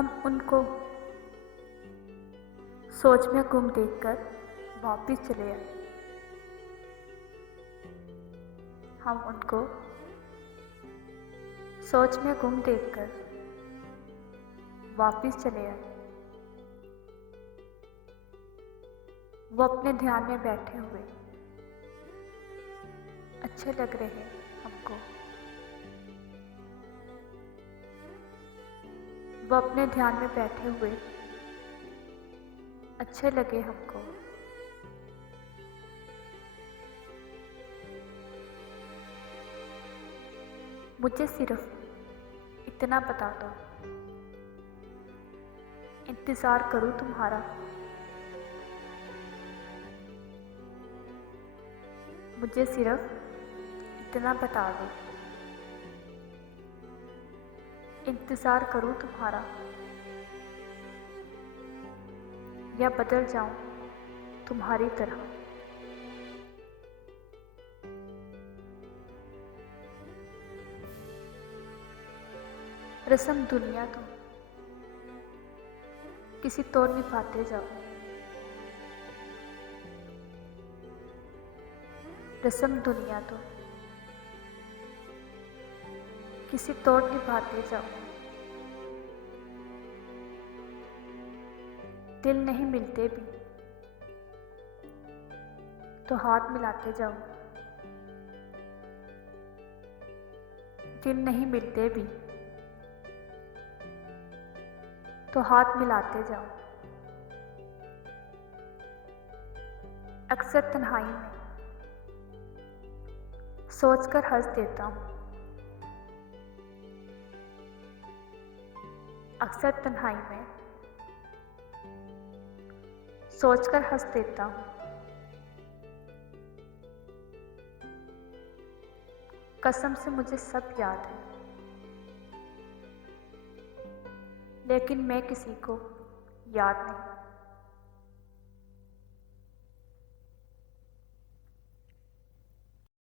हम उनको सोच में गुम देखकर वापिस चले आए। हम उनको सोच में गुम देखकर वापिस चले आए। वो अपने ध्यान में बैठे हुए अच्छे लग रहे हमको। वो अपने ध्यान में बैठे हुए अच्छे लगे हमको। मुझे सिर्फ इतना बता दो, इंतज़ार करूं तुम्हारा। मुझे सिर्फ इतना बता दो, इंतज़ार करूं तुम्हारा, या बदल जाऊं तुम्हारी तरह। रस्म दुनिया तुम किसी तो निभाते जाओ। रस्म दुनिया तुम किसी तो निभाते जाओ। दिल नहीं मिलते भी तो हाथ मिलाते जाओ। दिल नहीं मिलते भी तो हाथ मिलाते जाओ। अक्सर तन्हाई में सोचकर हंस देता हूँ। अक्सर तन्हाई में सोचकर हंस देता हूँ। कसम से मुझे सब याद है, लेकिन मैं किसी को याद नहीं।